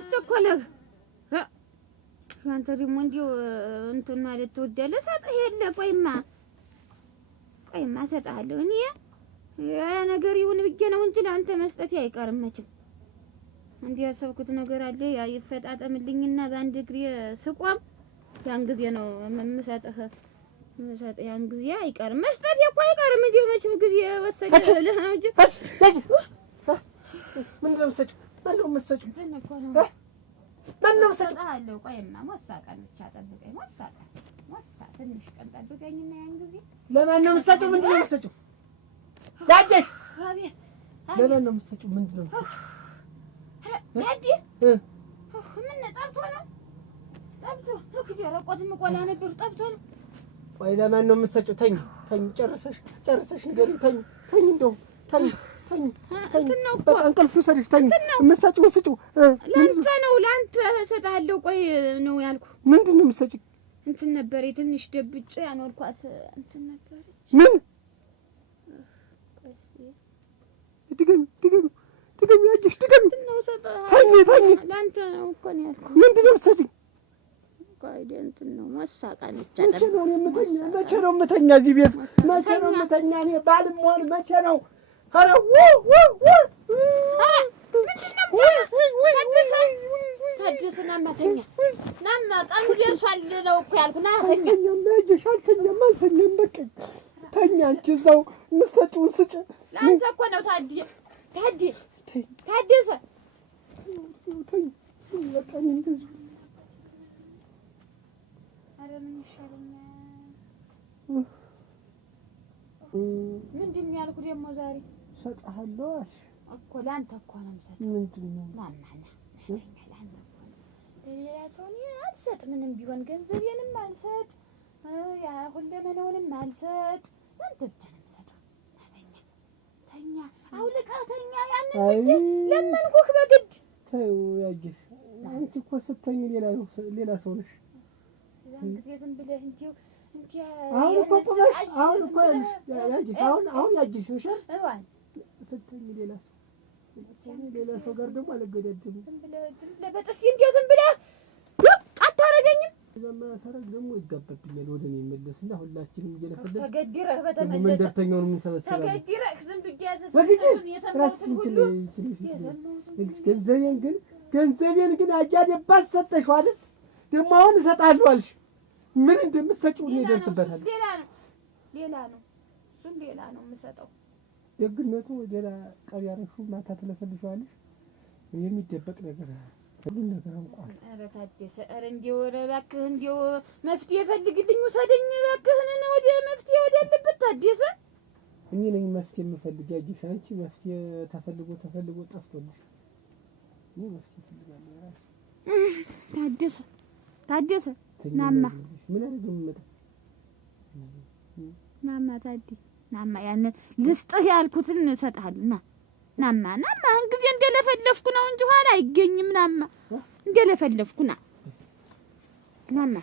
አስቸኮለህ አንተ ደግሞ እንዲሁ እንትን ማለት ትወዳለህ ሰጥህ የለ ቆይማ እሰጥሃለሁ እኔ ያ ነገር ይሁን ብዬ ነው እንጂ ለአንተ መስጠት አይቀርም መቼም እንዲህ ያሰብኩት ነገር አለ ያ ይፈጣጠምልኝና በአንድ እግሬ ስቆም ያን ጊዜ ነው የምሰጥህ ያን ጊዜ አይቀርም መስጠት እኮ አይቀርም እንዲሁ መቼም ጊዜ ወሰደልህ ነው እንጂ ምንድን ነው የምትሰጪው? ማነው የምትሰጪው? እሰጥሃለሁ ቆይማ ሞሳቀን ብቻ ጠብቀኝ ሞሳ ትንሽ ቀን ጠብቀኝና ያን ጊዜ ለማን ነው የምትሰጪው? ምንድን ነው የምትሰጪው? ዳዴት አቤት ለማን ነው የምትሰጪው? ምንድን ነው የምትሰጪው? ዳዴ ምን ጠብቶ ነው ጠብቶ ደረቆት ምቆላ ነበር ጠብቶ ነው ቆይ ለማን ነው የምትሰጪው? ተኝ ጨርሰሽ ንገሪኝ ተኝ እንደው ተኝ በቃ እንቅልፍ ውሰድሽ ተኝ የምትሰጪውን ስጪው ለአንተ እሰጥሃለሁ ቆይ ነው ያልኩህ ምንድን ነው የምትሰጪው? እንትን ነበር ትንሽ ደብጬ ያኖርኳት እንትን ነበር ምን ድገሚ አጅሽ ድገሚ ተኝ ለአንተ ነው እኮ ነው ያልኩህ ምንድን ነው የምትሰጪው? ቆይ እንትን ነው መሳቃን ብቻ መቼ ነው የምተኛ እዚህ ቤት መቼ ነው የምተኛ እኔ ባልም ሆን መቼ ነው ኧረ ታደሰ ናማ ተኛ ናማ ቀኑ ደርሷል ነው እኮ ያልኩህ ና ተኛ አልተኛም በቃኝ ተኛ አንቺ እዛው የምትሰጪውን ስጭ ለአንተ እኮ ነው ታደሰ ተኝ በቃ እኔ እንደዚሁ ኧረ ምን ይሻለኛል ምንድን ነው ያልኩህ ደግሞ ዛሬ እሰጥሃለሁ አልሽ እኮ ለአንተ እኮ ነው የምሰጥህ ምንድን ነው ለአንተ እኮ ነው ለሌላ ሰው እኔ አልሰጥ ምንም ቢሆን ገንዘቤንም አልሰጥ ያ ሁለመናውንም አልሰጥ ለአንተ ብቻ ነው የምሰጠው ተኛ አውልቀህ ተኛ ያንን ብዬ ለመንኩህ በግድ ተይው ያየሽ አንቺ እኮ ስትተኝ ሌላ ሰው ነሽ ያን ጊዜ ዝም ብለህ እንዲሁ አሁን እኮ ቁመሽ አሁን እኮ ያየሽ አሁን ያየሽ ይሻል ስትተኝ ሌላ ሰው ጋር ደግሞ አልገደድም ዝም ብለህ በጥፊ እንዲሁ ዝም ብለህ አታረገኝም ዘማ ሰረግ ደግሞ ይጋባብኛል ወደ እኔ ይመለስና ሁላችንም እየለፈለፈ ተገድረህ በተመለሰ መንደርተኛውን የምንሰበስበው ተገድረህ ዝም ብዬ የሰማሁትን ሁሉ ገንዘቤን ግን አጃደባት ሰጠሽው አይደል ደግሞ አሁን እሰጥሃለሁ አልሽ ምን እንደምትሰጪው ነው ይደርስበታል ሌላ ነው እሱም ሌላ ነው የምሰጠው ደግነቱ ሌላ ቀሪያረሹ ማታ ተለፈልሽዋለሽ የሚደበቅ ነገር ሁሉ ነገር አንቋል ኧረ ታደሰ ኧረ እንደው እባክህ እንደው መፍትሄ ፈልግልኝ ውሰደኝ እባክህን ወደ መፍትሄ ወዳለበት ታደሰ እኔ ነኝ መፍትሄ የምፈልግ ያጅሽ አንቺ መፍትሄ ተፈልጎ ጠፍቶልሽ እኔ መፍትሄ ፈልጋለሁ ራሴ ታደሰ ናማ ምን አደረገው መጣ ናማ ናማ ያን ልስጥህ ያልኩትን እሰጥሃለሁ ናማ እንግዲህ እንደለፈለፍኩ ነው እንጂ ኋላ አይገኝም ናማ እንደለፈለፍኩ ናማ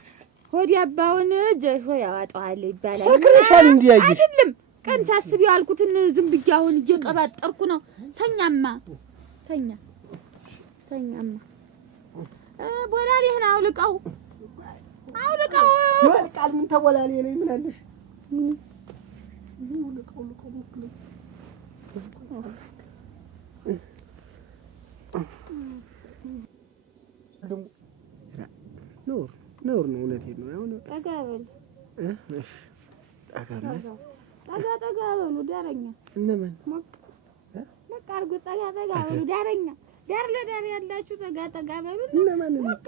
ሆዲ አባውን ጀሾ ያዋጣዋል ይባላል ሰክረሻል እንዴ ያይሽ አይደለም ቀን ሳስብ ያልኩትን ዝም ብዬ አሁን እየቀባጠርኩ ነው ተኛማ ቦላሊህን አውልቀው ይወልቃል ምን ተወላሊ ነኝ ምን አለሽ ይወልቀው ኖር ነው እውነቴን ነው አሁን ጠጋበል እሺ ጠጋበሉ ዳረኛ እነማን ሞቅ አድርጉ ጠጋበሉ ዳረኛ ዳር ለዳር ያላችሁ ጠጋበሉ እነማን ሞቅ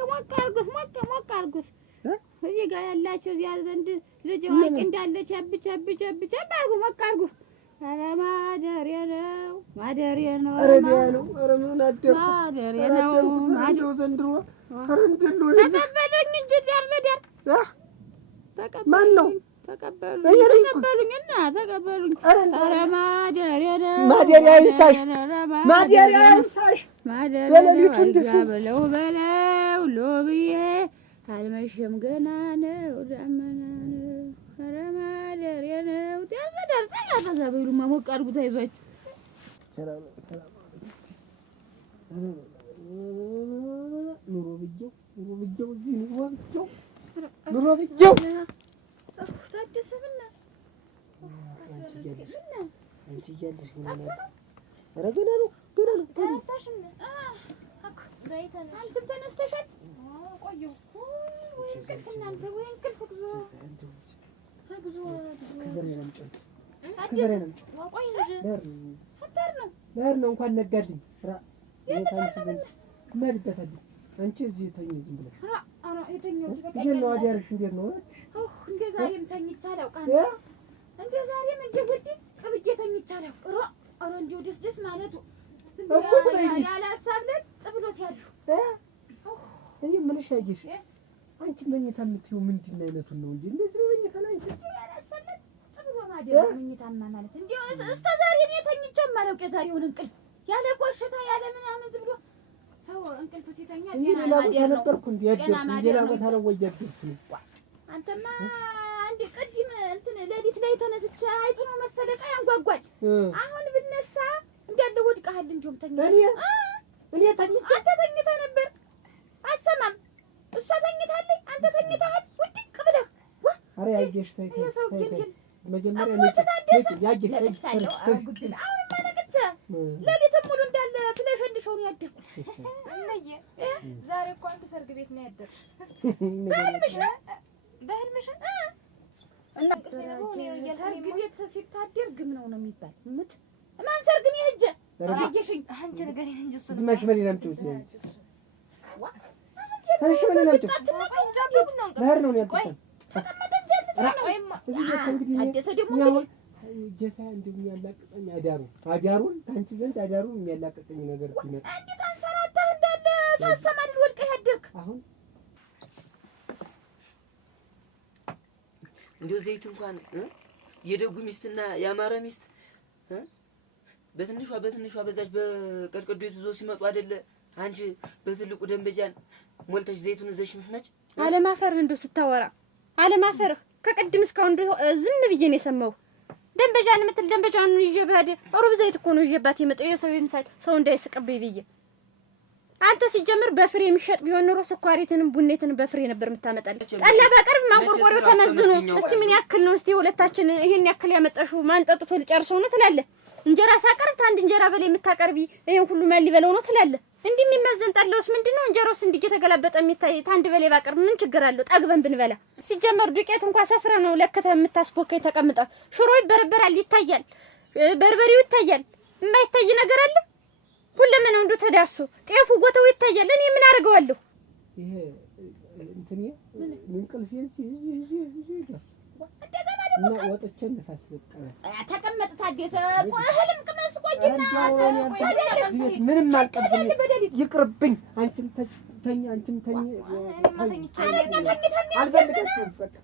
አድርጉት እዚህ ጋር ያላችሁ እዚያ ዘንድ ልጅ ዋቂ እንዳለች አብቻ ባጉ ሞቅ አድርጉ ኧረ ማደሪያ ነው ኧረ ምን አደረኩ ማደሪያ ነው ማደው ዘንድሮ ኧረ እንደሉ ተቀበሉኝ እንጂ ዳር ለዳር ማን ነው ተቀበሉኝና ኧረ ማደሪያ ነው ማደሪያ ይንሳሽ ለሌሊቱ በለው ሎብዬ አልመሸም ገና ነው ዳመና ነው ኧረ ማደሪያ ነው ዳር ተጋበሉማ ሞቅ አድርጉት አይዟችሁ ብየው እዚህ ኑሮ ብየው ታደሰብና አንቺ እያለሽ ምን ማለት ኧረ ገና ነው ተነሳሽም አንቺም ተነስተሻል ቆየሁ ወይ እንቅልፍ እናንተ ወይ እንቅልፍ ከዘሬ ነው የምጨርስ ከዘሬ ነው ቆይ እንጂ ዳር ነው እንኳን ነጋልኝ የታንቺ ዘንድ መልከታለኝ አንቺ እዚህ ተኝ ዝም ብለሽ ኧረ የተኛው በቃ ነው አዲያርሽ እንዴት ነው እንደ ዛሬም ተኝቻለሁ ቃል እንደ ዛሬም እንደ ጉዲ ቅብዬ ተኝቻለሁ ኧረ እንደው ደስ ማለቱ ያለ ሀሳብ ለጥ ብሎ ሲያድሩ እኔ ምንሽ ያየሽ አንቺ መኝታ የምትይው ምንድን አይነቱን ነው እንጂ እንደዚህ ነው መኝታ አንቺ ያለ ሀሳብ ለጥ ብሎ ማደር መኝታማ ማለት እንደው እስከ ዛሬ እኔ ተኝቼም አላውቅ የዛሬውን እንቅልፍ ያለ ቆሽታ ያለ ምናምን ዝም ብሎ ሰው እንቅልፍ ሲተኛ ጤና ማደር ነው ጤና ቦታ ነው ወያደርኩ አንተማ አንዴ ቅድም እንትን ለሊት ላይ ተነስቼ አይጡ ነው መሰለቃ ያንጓጓል አሁን ብነሳ እንዳለ ወድቀሃል እንዲሁም ተኝተህ እኔ ተኝቼ አንተ ተኝተህ ነበር አሰማም እሷ ተኝታለች አንተ ተኝተሃል ውድቅ ብለህ ኧረ ያየሽ ተይ መጀመሪያ ያየሽ አሁን ማለቅቼ ለሊትም ሙሉ እንዳለ ስለሸንድሸው ነው ያደርኩት እነየ ዛሬ እኮ አንዱ ሰርግ ቤት ነው ያደርኩት በህልምሽ እና ሰርግ ቤት ሲታደር ግም ነው የሚባል ምት ማን ሰርግ ነው ሄጀ ያየሽኝ አንቺ ነገር እንጂ እሱ ማሽ ምን ይላምጡት ታሽ ምን ይላምጡት ባህር ነው ያልኩት ተቀመጠ እንጀራ ነው እዚህ ቤት እንግዲህ አዲስ ደግሞ ጌታ እንደሚያላቅቀኝ አዳሩን ታንቺ ዘንድ አዳሩን የሚያላቅቀኝ ነገር ቢመጣ እንዴት አንሰራታ እንዳለ ሳሰማል ወልቀ ያደርክ አሁን እንደው ዘይት እንኳን የደጉ ሚስትና ያማረ ሚስት በትንሿ በዛች በቀድቀዶ ይዞ ሲመጡ አይደለ አንቺ በትልቁ ደንበጃን ሞልተሽ ዘይቱን ዘሽ ምትመጭ አለማፈርህ እንደው ስታወራ አለማፈርህ ከቅድም እስካሁን ዝም ብዬ ነው የሰማው ደንበጃን ምትል ደንበጃን ይዤ በሄደ ሩብ ዘይት እኮ ነው ይዤባት የመጣው የሰው ይምሳል ሰው እንዳይስቅብኝ ብዬ አንተ ሲጀምር በፍሬ የሚሸጥ ቢሆን ኑሮ ስኳሪትንም ቡኔትንም በፍሬ ነበር የምታመጣልኝ ጠላ ባቀርብ ማንቆርቆሪው ተመዝኖ እስቲ ምን ያክል ነው እስቲ ሁለታችን ይሄን ያክል ያመጣሽው ማን ጠጥቶ ሊጨርሰው ነው ትላለህ እንጀራ ሳቀርብ አንድ እንጀራ በላይ የምታቀርቢ ይሄን ሁሉ ማን ሊበላው ነው ትላለህ እንዲህ የሚመዘን ጠላውስ ምንድነው እንጀራውስ እንዲህ እየተገላበጠ የሚታይ አንድ በላይ ባቀርብ ምን ችግር አለው ጠግበን ብንበላ ሲጀመር ዱቄት እንኳን ሰፍረ ነው ለከተ የምታስቦከኝ ተቀምጣ ሽሮ ይበረበራል ይታያል በርበሬው ይታያል የማይታይ ነገር አለ ሁሉም ነው እንዱ ተዳሱ ጤፉ ጎተው ይታያል እኔ ምን አርገዋለሁ ይሄ እንትኔ ምን ቅልፌን እንደገና ደግሞ ወጥቼ ንፋስ በቀረ ተቀመጥ ታደሰ እህልም ቅመስ ቆይና ምንም አልቀብዝም ይቅርብኝ አንቺም ተኝ አልፈልግም በቃ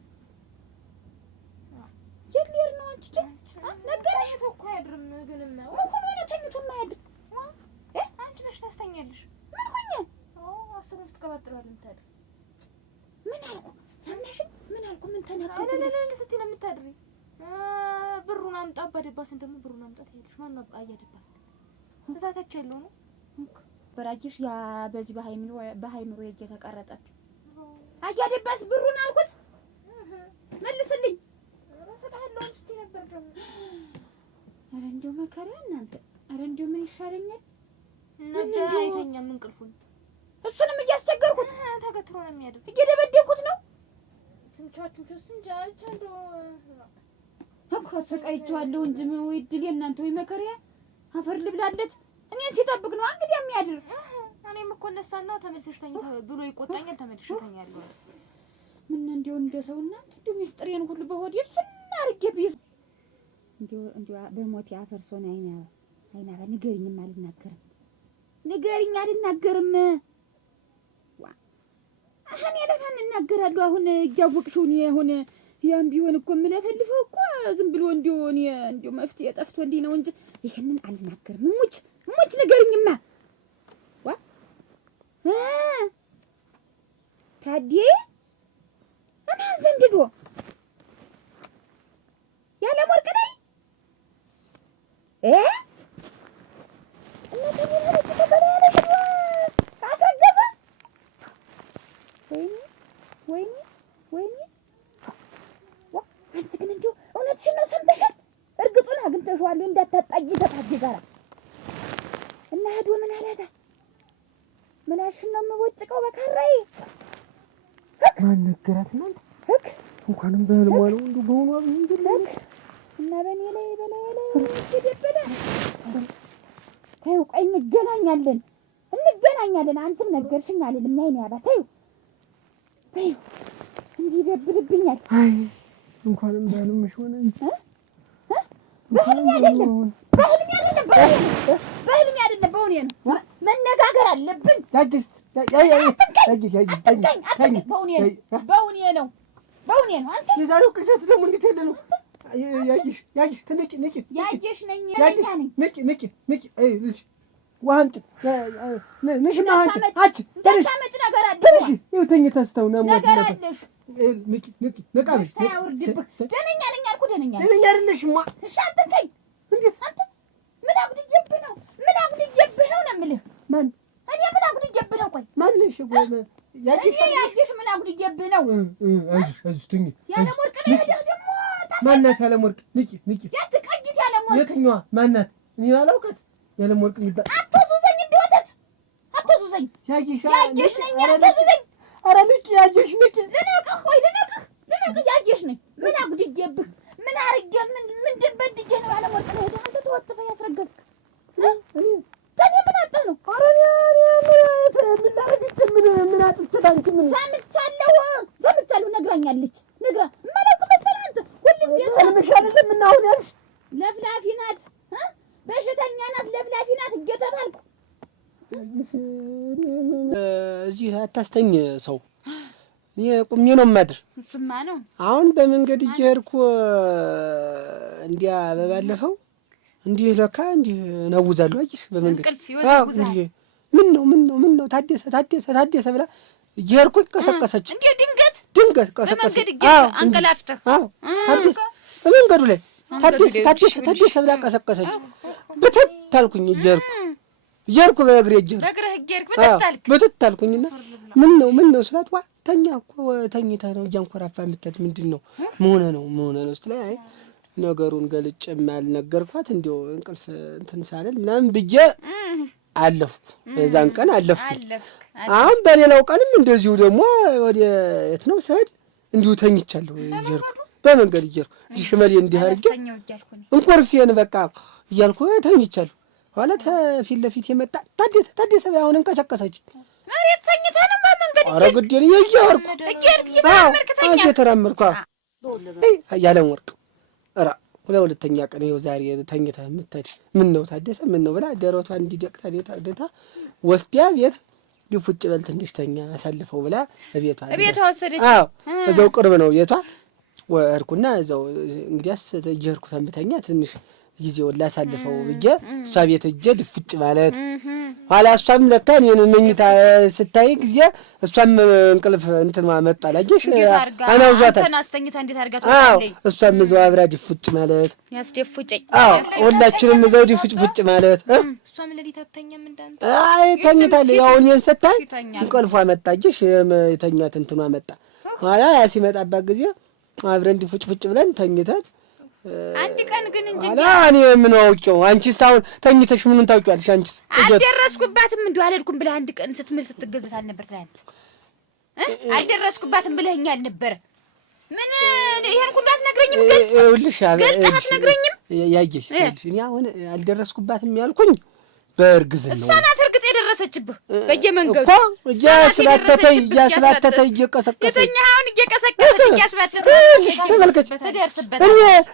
የሊር ነው አንቺ ነገርሽ እኮ አይድርም ግንም ሆነ ተኝቶ ማያድር አንቺ ነሽ ታስተኛለሽ ምን ሆኜ አስሩ ውስጥ ከበጥሯል እንታድ ምን አልኩ ሰማሽ ምን አልኩ ምን ተናገርኩ ለለለ ስትይ ነው የምታድሪ ብሩን አምጣ ባደባስን ደግሞ ብሩን አምጣ ትሄድሽ ማን ነው አያደባስ እዛታች ያለው ነው በራጅሽ ያ በዚህ በሃይምሮ እየተቀረጠች አያደባስ ብሩን አልኩት መልስልኝ ረሰጣለሁ እስቲ ነበር ደግሞ አረ እንደው መከራ እናንተ አረ እንደው ምን ይሻለኛል እና አይተኛም እንቅልፉን እሱንም እያስቸገርኩት ተከትሎ ነው የሚያደርግ እየደበደብኩት ነው ትንቻችሁ እንጃልቻ እንደው እኮ ሰቃይቻለሁ እንጂ ምን ወይ ድል እናንተ ወይ መከሪያ አፈር ልብላለት እኔን ሲጠብቅ ነው እንግዲህ የሚያድር እኔም እኮ ነሳና ተመልሰሽ ተኝ ብሎ ይቆጣኛል ተመልሰሽ ተኛለሁ ምን እንደው እንደሰውና እንደው ሚስጥሬን ሁሉ በሆዴ ፍና አርጌ ቢዝ እንደው በሞት ያፈርሶን አይና ንገሪኝም አልናገርም ንገሪኝ አልናገርም አሁን ያለፋን እናገራለሁ አሁን እያወቅሽው ነው አሁን ያም ቢሆን እኮ የምለፈልፈው እኮ ዝም ብሎ እንደው መፍትሄ ጠፍቶልኝ ነው እንጂ ይሄንን አልናገርም ሙች ንገሪኝማ ታዲ አማን ዘንድዶ ያለ ወርቅ ላይ ወይኔ አንቺ ግን እንደው እውነትሽን ነው ሰምተሻል? እርግጡን አግኝተሽዋል እንዳታጣቂ ተታጅ ጋራ እና ሄዶ ምን አላታ ምናሽን ነው የምወጭቀው በካራዬ ማን ነገራት ነው እንኳንም በህልሟ ነው እንዱ በሆኗ እንግዲህ እና በኔ ላይ ይደበለ ተይው ቆይ እንገናኛለን አንተም ነገርሽኝ አይደለም ነኝ ያባ ተይው እንዲህ ይደብልብኛል አይ እንኳንም በህልምሽ ሆነ በህልም አይደለም በእውኔ ነው መነጋገር አለብን በእውኔ ነው አንተ የዛሬው ቅዠት ደግሞ እንዴት ያለ ነው ያይሽ ትንቂ ያይሽ ነኝ ንቂ አይ ልጅ ዋንጥ ነሽና አንቺ ታመጭ ነገር አለ እሺ ይውተኝ ተስተው ነው ነገር አለሽ ንቂ ነቃብሽ ታውርድብህ ደነኛ አልኩ ደነኛ አይደለሽማ እሺ አትንከኝ እንዴት አንተ ምን አጉድጀብህ ነው ነው የምልህ ማን እኔ ምን አጉድጀብህ ነው ቆይ ማን ነሽ ቆይ ያይሽ ምን አጉድጀብህ ነው አይዞሽ ትኝ ያለ ወርቅ ላይ ሄደህ ደግሞ ማናት ያለ ወርቅ ንቂ ያትቀይት ያለ ወርቅ የትኛዋ ማናት እኔ አላውቃት ያለ ወርቅ የሚባል አትዙዘኝ እንደወተት አትዙዘኝ ያይሽ ነኝ አትዙዘኝ ኧረ ንቂ ያይሽ ንቂ ልነቅህ ያየሽ ነኝ ምን አጉድጀብህ ምን አርጌ ምንድን በድጄ ነው ያለ ወርቅ ላይ ሄደህ አንተ ተወጥፈህ ያስረገዝክ ታዲያ ምን አጥተህ ነው ኧረ ምን አጥቼ ባንቺ ምን ሰምቻለሁ ነግራኛለች ማለቅ መሰለህ አንተ ሁሉም ሰልምሽ አይደለም እና አሁን ያልሽ ለፍላፊ ናት በሽተኛ ናት ለፍላፊ ናት እየተባልኩ እዚህ አታስተኝ ሰው እኔ ቁሜ ነው የማድር እሱማ ነው አሁን በመንገድ እየሄድኩ እንዲያ በባለፈው እንዲህ ለካ እንዲህ ነውዛለሁ አየሽ በመንገድ እንቅልፍ ይወዛውዛል ምን ነው ታደሰ ብላ እየሄድኩኝ ቀሰቀሰች እንዴ ድንገት ቀሰቀሰች አንቀላፍተህ ታደሰ በመንገዱ ላይ ታደሰ ብላ ቀሰቀሰች በተታልኩኝ እየሄድኩ በእግሬ በተታልኩኝና ምን ነው ስላት ዋ ተኛ እኮ ተኝተህ ነው እያንኮራፋ የምትሄድ ምንድን ነው መሆነ ነው ስትለኝ አይ ነገሩን ገልጬም አልነገርኳት እንዲያው እንቅልፍ እንትን ሳልል ምናምን ብዬ አለፍኩ የዛን ቀን አለፍኩ አሁን በሌላው ቀንም እንደዚሁ ደግሞ ወደ የት ነው ስሄድ እንዲሁ ተኝቻለሁ እየሄድኩ በመንገድ እየሄድኩ ሽመሌ እንዲህ አድርጌ እንኮርፌን በቃ እያልኩ ተኝቻለሁ ኋላ ተፊት ለፊት የመጣ ታደሰ አሁን እንቀሰቀሰች መሬት ተኝተህ ነው በመንገድ ኧረ ግዴል እየሄድኩ እየተራመድኩ ያለ ወርቅ ኧረ ሁለተኛ ቀን ይኸው ዛሬ ተኝተህ የምትሄድ ምን ነው ታደሰ ምን ነው ብላ ደረቷን እንዲደቅታ ደታ ወስዲያ ቤት ዲፉጭ በል ትንሽ ተኛ አሳልፈው ብላ ቤቷ ወሰደች እዛው ቅርብ ነው ቤቷ ወርኩና እዛው እንግዲያስ እየሄድኩ ተምተኛ ትንሽ ጊዜውን ላሳልፈው ብዬ እሷ ቤት እጄ ድፍጭ ማለት ኋላ እሷም ለካ እኔን መኝታ ስታይ ጊዜ እሷም እንቅልፍ እንትን ማመጣላጅሽ አናውዛታ አስተኝታ እንዴት አድርጋ ትወጣለች እሷም እዛው አብራ ድፍጭ ማለት ያስደፍጭኝ ሁላችንም እዛው ድፍጭ ማለት እሷም ለሊት አተኛም እንዳንተ አይ ተኝታለች ያው እኔን ስታይ እንቅልፏ መጣጅሽ የተኛት እንትኗ መጣ ኋላ ሲመጣባት ጊዜ አብረን ድፍጭ ብለን ተኝተን አንድ ቀን ግን እንጂ እኔ ምን አውቄው አንቺስ አሁን ተኝተሽ ምኑን ታውቂዋለሽ አንቺስ አልደረስኩባትም እንደው አልሄድኩም ብለህ አንድ ቀን ስትምል ስትገዘት አልነበር ትላንት አልደረስኩባትም ብለኸኛል ነበር ምን ይሄን ሁሉ አትነግረኝም ይኸውልሽ ገልጠህ አትነግረኝም ያየሽ እኔ አሁን አልደረስኩባትም ያልኩኝ በእርግዝና ነው እሷ ናት እርግጥ የደረሰችብህ በየመንገዱ እኮ እያስላተተይ እየቀሰቀሰች የተኛኸውን እየቀሰቀሰች እያስባተተች ተመልከች ትደርስበታለች